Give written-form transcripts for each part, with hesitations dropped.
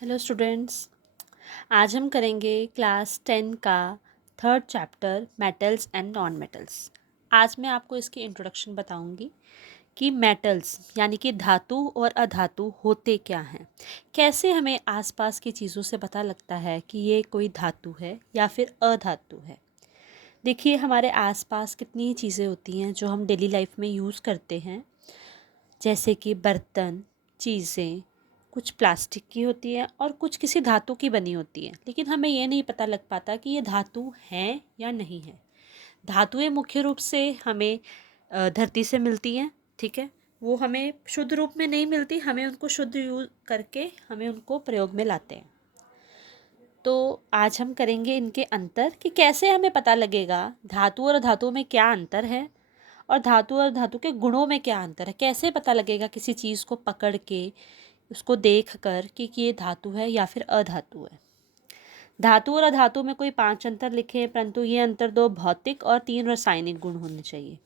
Hello students. आज हम करेंगे क्लास 10 का third chapter metals and non metals. आज मैं आपको इसकी इंट्रोडक्शन बताऊंगी कि मेटल्स यानी कि धातु और अधातु होते क्या हैं, कैसे हमें आसपास की चीज़ों से पता लगता है कि ये कोई धातु है या फिर अधातु है। देखिए, हमारे आसपास कितनी चीज़ें होती हैं जो हम डेली लाइफ में यूज़ करते हैं, जैसे कि बर्तन, चीज़ें कुछ प्लास्टिक की होती है और कुछ किसी धातु की बनी होती है, लेकिन हमें ये नहीं पता लग पाता कि ये धातु हैं या नहीं है। धातुएं मुख्य रूप से हमें धरती से मिलती हैं, ठीक है। वो हमें शुद्ध रूप में नहीं मिलती, हमें उनको शुद्ध यूज करके हमें उनको प्रयोग में लाते हैं। तो आज हम करेंगे इनके अंतर कि कैसे हमें पता लगेगा धातु और धातु में क्या अंतर है और धातु और धातु के गुणों में क्या अंतर है। कैसे पता लगेगा किसी चीज़ को पकड़ के, उसको देख कर कि ये धातु है या फिर अधातु है। धातु और अधातु में कोई 5 अंतर लिखे हैं, परंतु ये अंतर 2 भौतिक और 3 रासायनिक गुण होने चाहिए।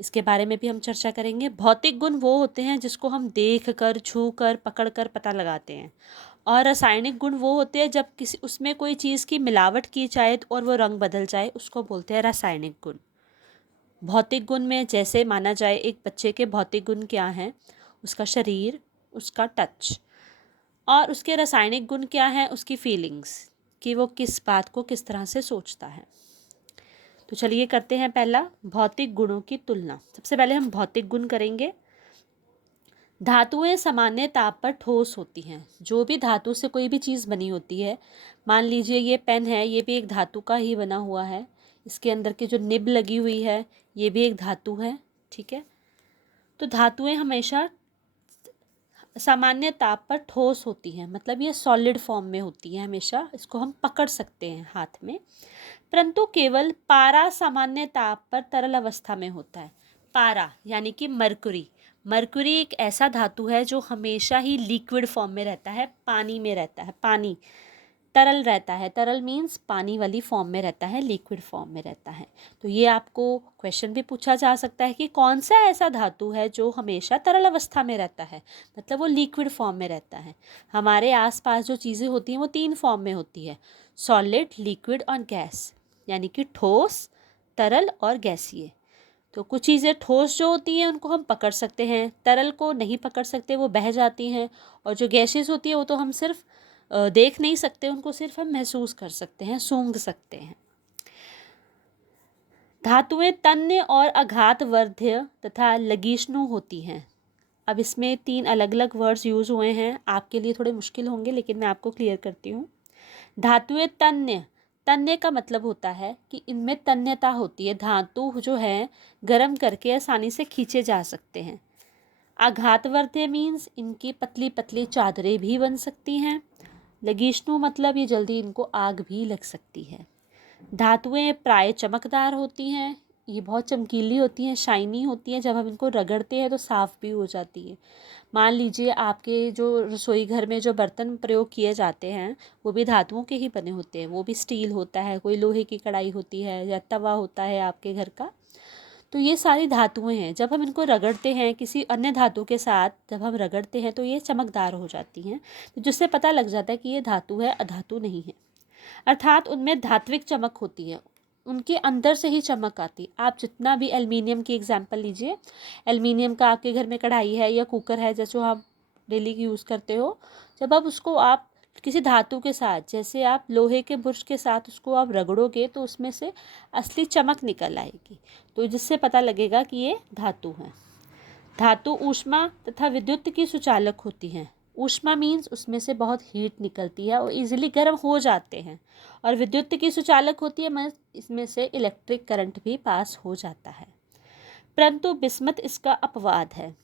इसके बारे में भी हम चर्चा करेंगे। भौतिक गुण वो होते हैं जिसको हम देख कर, छू कर, पकड़ कर पता लगाते हैं, और रासायनिक गुण वो होते हैं जब किसी उसमें कोई चीज़ की मिलावट की जाए और वो रंग बदल जाए, उसको बोलते हैं रासायनिक गुण। भौतिक गुण में जैसे माना जाए, एक बच्चे के भौतिक गुण क्या हैं? उसका शरीर, उसका टच। और उसके रासायनिक गुण क्या है? उसकी फीलिंग्स, कि वो किस बात को किस तरह से सोचता है। तो चलिए करते हैं पहला भौतिक गुणों की तुलना। सबसे पहले हम भौतिक गुण करेंगे। धातुएं सामान्य ताप पर ठोस होती हैं। जो भी धातु से कोई भी चीज़ बनी होती है, मान लीजिए ये पेन है, ये भी एक धातु का ही बना हुआ है। इसके अंदर की जो निब लगी हुई है, ये भी एक धातु है, ठीक है। तो धातुएं हमेशा सामान्य ताप पर ठोस होती हैं, मतलब ये सॉलिड फॉर्म में होती है हमेशा, इसको हम पकड़ सकते हैं हाथ में। परंतु केवल पारा सामान्य ताप पर तरल अवस्था में होता है। पारा यानी कि मरकुरी। मरकुरी एक ऐसा धातु है जो हमेशा ही लिक्विड फॉर्म में रहता है, पानी में रहता है, पानी तरल रहता है। तरल मीन्स पानी वाली फॉर्म में रहता है, लिक्विड फॉर्म में रहता है। तो ये आपको क्वेश्चन भी पूछा जा सकता है कि कौन सा ऐसा धातु है जो हमेशा तरल अवस्था में रहता है, मतलब वो लिक्विड फॉर्म में रहता है। हमारे आसपास जो चीज़ें होती हैं वो 3 फॉर्म में होती है, सॉलिड, लिक्विड और गैस, यानी कि ठोस, तरल और गैसीय। तो कुछ चीज़ें ठोस जो होती हैं उनको हम पकड़ सकते हैं, तरल को नहीं पकड़ सकते, वो बह जाती हैं। और जो गैसेस होती है वो तो हम सिर्फ देख नहीं सकते, उनको सिर्फ हम महसूस कर सकते हैं, सूंघ सकते हैं। धातुएं तन्य और आघातवर्ध्य तथा लगिष्णु होती हैं। अब इसमें 3 अलग अलग वर्ड्स यूज हुए हैं, आपके लिए थोड़े मुश्किल होंगे, लेकिन मैं आपको क्लियर करती हूँ। धातुएं तन्य, तन्य का मतलब होता है कि इनमें तन्यता होती है, धातु जो है गर्म करके आसानी से खींचे जा सकते हैं। आघातवर्ध्य मीन्स इनकी पतली पतली चादरें भी बन सकती हैं। लगिष्णु मतलब ये जल्दी इनको आग भी लग सकती है। धातुएं प्राय चमकदार होती हैं, ये बहुत चमकीली होती हैं, शाइनी होती हैं, जब हम इनको रगड़ते हैं तो साफ़ भी हो जाती है। मान लीजिए आपके जो रसोई घर में जो बर्तन प्रयोग किए जाते हैं वो भी धातुओं के ही बने होते हैं, वो भी स्टील होता है, कोई लोहे की कढ़ाई होती है या तवा होता है आपके घर का। तो ये सारी धातुएं हैं, जब हम इनको रगड़ते हैं किसी अन्य धातु के साथ, जब हम रगड़ते हैं तो ये चमकदार हो जाती हैं, तो जिससे पता लग जाता है कि ये धातु है, अधातु नहीं है। अर्थात उनमें धात्विक चमक होती है, उनके अंदर से ही चमक आती। आप जितना भी एल्युमिनियम की एग्जांपल लीजिए, एल्युमिनियम का आपके घर में कढ़ाई है या कुकर है जैसे आप डेली यूज़ करते हो, जब आप उसको आप किसी धातु के साथ, जैसे आप लोहे के बुर्श के साथ उसको आप रगड़ोगे तो उसमें से असली चमक निकल आएगी, तो जिससे पता लगेगा कि ये धातु है। धातु ऊष्मा तथा विद्युत की सुचालक होती हैं। ऊष्मा मीन्स उसमें से बहुत हीट निकलती है और इजीली गर्म हो जाते हैं, और विद्युत की सुचालक होती है, मीन्स इसमें से इलेक्ट्रिक करंट भी पास हो जाता है। परंतु बिस्मथ इसका अपवाद है।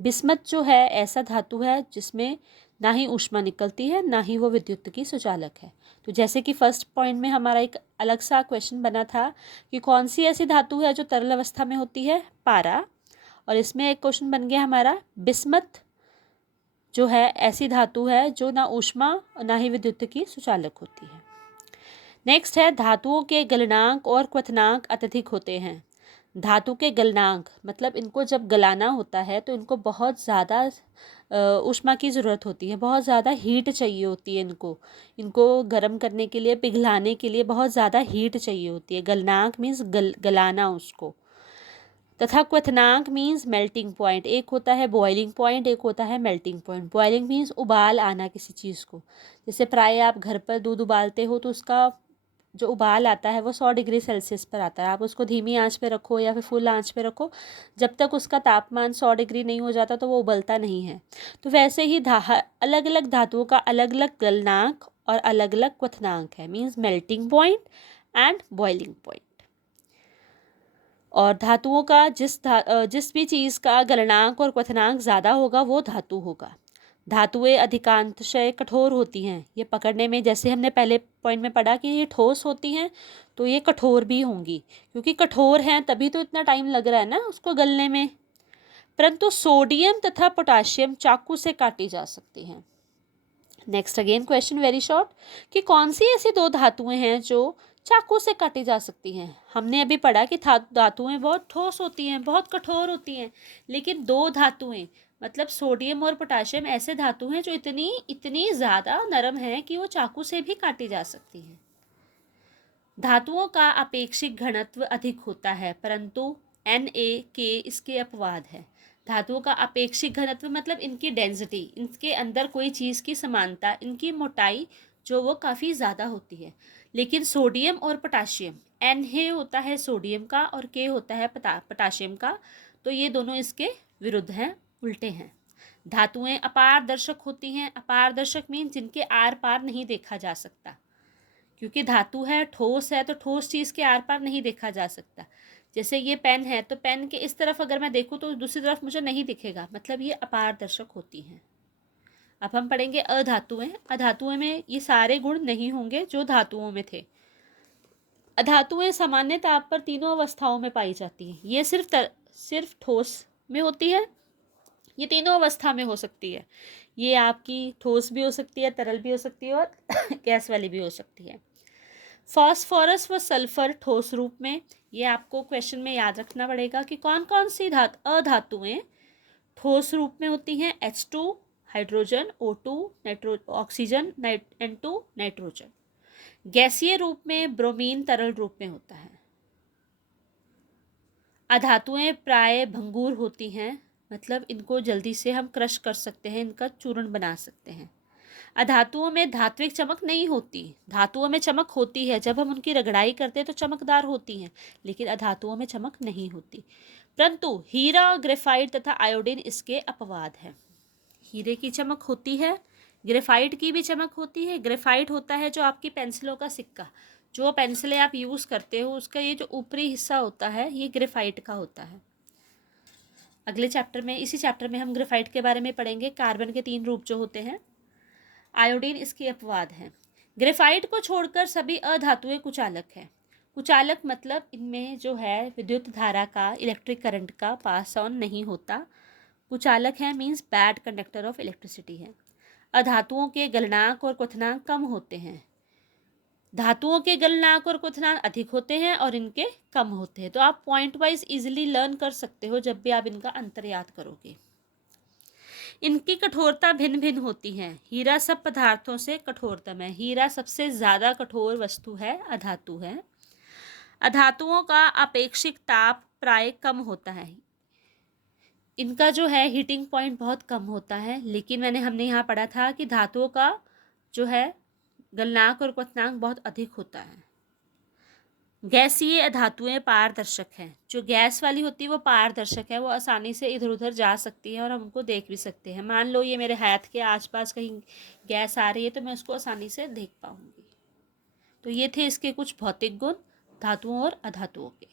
बिस्मथ जो है ऐसा धातु है जिसमें ना ही ऊष्मा निकलती है, ना ही वो विद्युत की सुचालक है। तो जैसे कि फर्स्ट पॉइंट में हमारा एक अलग सा क्वेश्चन बना था कि कौन सी ऐसी धातु है जो तरल अवस्था में होती है, पारा। और इसमें एक क्वेश्चन बन गया हमारा, बिस्मथ जो है ऐसी धातु है जो ना ऊष्मा और ना ही विद्युत की सुचालक होती है। नेक्स्ट है, धातुओं के गलनांक और क्वथनांक अत्यधिक होते हैं। धातु के गलनांक मतलब इनको जब गलाना होता है तो इनको बहुत ज़्यादा ऊष्मा की ज़रूरत होती है, बहुत ज़्यादा हीट चाहिए होती है इनको गर्म करने के लिए, पिघलाने के लिए बहुत ज़्यादा हीट चाहिए होती है। गलनांक मीन्स गलाना उसको। तथा क्वथनांक मीन्स मेल्टिंग पॉइंट। एक होता है बॉइलिंग पॉइंट, एक होता है मेल्टिंग पॉइंट। बॉइलिंग मीन्स उबाल आना किसी चीज़ को। जैसे प्राय आप घर पर दूध उबालते हो तो उसका जो उबाल आता है वो 100 डिग्री सेल्सियस पर आता है। आप उसको धीमी आंच पे रखो या फिर फुल आंच पे रखो, जब तक उसका तापमान 100 डिग्री नहीं हो जाता तो वो उबलता नहीं है। तो वैसे ही अलग अलग धातुओं का अलग अलग गलनांक और अलग अलग क्वथनांक है, means melting point and boiling point. और धातुओं का जिस भी चीज़ का गलनांक और क्वथनांक ज़्यादा होगा वो धातु होगा। धातुएं अधिकांशतः कठोर होती हैं। ये पकड़ने में, जैसे हमने पहले पॉइंट में पढ़ा कि ये ठोस होती हैं, तो ये कठोर भी होंगी, क्योंकि कठोर हैं तभी तो इतना टाइम लग रहा है ना उसको गलने में। परंतु सोडियम तथा पोटाशियम चाकू से काटी जा सकती हैं। Next again question very short, कि कौन सी ऐसी दो धातुएं हैं जो चाकू से काटी जा सकती हैं। हमने अभी पढ़ा कि धातुएं बहुत ठोस होती हैं, बहुत कठोर होती हैं, लेकिन दो धातुएं मतलब सोडियम और पोटाशियम ऐसे धातु हैं जो इतनी ज़्यादा नरम हैं कि वो चाकू से भी काटी जा सकती हैं। धातुओं का अपेक्षिक घनत्व अधिक होता है, परंतु Na इसके अपवाद है। धातुओं का अपेक्षिक घनत्व मतलब इनकी डेंसिटी, इनके अंदर कोई चीज़ की समानता, इनकी मोटाई जो वो काफ़ी ज़्यादा होती है। लेकिन सोडियम और पोटाशियम, Na होता है सोडियम का और K होता है पोटाशियम का, तो ये दोनों इसके विरुद्ध हैं, उल्टे हैं। धातुएं अपारदर्शक होती हैं। अपारदर्शक मीन जिनके आर पार नहीं देखा जा सकता, क्योंकि धातु है, ठोस है, तो ठोस चीज़ के आर पार नहीं देखा जा सकता। जैसे ये पेन है, तो पेन के इस तरफ अगर मैं देखूँ तो दूसरी तरफ मुझे नहीं दिखेगा, मतलब ये अपारदर्शक होती हैं। अब हम पढ़ेंगे अधातुएं। अधातुएं में ये सारे गुण नहीं होंगे जो धातुओं में थे। अधातुएं सामान्य ताप पर तीनों अवस्थाओं में पाई जाती हैं। ये सिर्फ ठोस में होती है, ये तीनों अवस्था में हो सकती है। ये आपकी ठोस भी हो सकती है, तरल भी हो सकती है और गैस वाली भी हो सकती है। फास्फोरस व सल्फर ठोस रूप में, ये आपको क्वेश्चन में याद रखना पड़ेगा कि कौन कौन सी अधातुएं ठोस रूप में होती हैं। H2 hydrogen, O2 oxygen, N2 nitrogen. गैसीय रूप में ब्रोमीन तरल रूप में होता है। अधातुएं प्राय भंगुर होती हैं, मतलब इनको जल्दी से हम क्रश कर सकते हैं, इनका चूर्ण बना सकते हैं। अधातुओं में धात्विक चमक नहीं होती। धातुओं में चमक होती है, जब हम उनकी रगड़ाई करते हैं तो चमकदार होती हैं, लेकिन अधातुओं में चमक नहीं होती। परंतु हीरा, ग्रेफाइट तथा आयोडीन इसके अपवाद हैं। हीरे की चमक होती है, ग्रेफाइट की भी चमक होती है। ग्रेफाइट होता है जो आपकी पेंसिलों का सिक्का, जो पेंसिलें आप यूज़ करते हो उसका ये जो ऊपरी हिस्सा होता है ये ग्रेफाइट का होता है। अगले चैप्टर में, इसी चैप्टर में हम ग्रेफाइट के बारे में पढ़ेंगे, कार्बन के 3 रूप जो होते हैं। आयोडीन इसके अपवाद हैं। ग्रेफाइट को छोड़कर सभी अधातुएं कुचालक हैं। कुचालक मतलब इनमें जो है विद्युत धारा का, इलेक्ट्रिक करंट का पास ऑन नहीं होता। कुचालक है means bad conductor of electricity है। अधातुओं के गलनांक और क्वथनांक कम होते हैं। धातुओं के गलनांक और क्वथनांक अधिक होते हैं और इनके कम होते हैं। तो आप पॉइंट वाइज इजीली लर्न कर सकते हो जब भी आप इनका अंतर याद करोगे। इनकी कठोरता भिन्न भिन्न होती है। हीरा सब पदार्थों से कठोरतम है। हीरा सबसे ज़्यादा कठोर वस्तु है, अधातु है। अधातुओं का अपेक्षिक ताप प्राय कम होता है। इनका जो है हीटिंग पॉइंट बहुत कम होता है, लेकिन हमने यहाँ पढ़ा था कि धातुओं का जो है गलनांक और क्वथनांक बहुत अधिक होता है। गैसीय धातुएं पारदर्शक हैं। जो गैस वाली होती है वो पारदर्शक है, वो आसानी से इधर उधर जा सकती है और हम उनको देख भी सकते हैं। मान लो ये मेरे हाथ के आसपास कहीं गैस आ रही है तो मैं उसको आसानी से देख पाऊंगी। तो ये थे इसके कुछ भौतिक गुण धातुओं और अधातुओं के।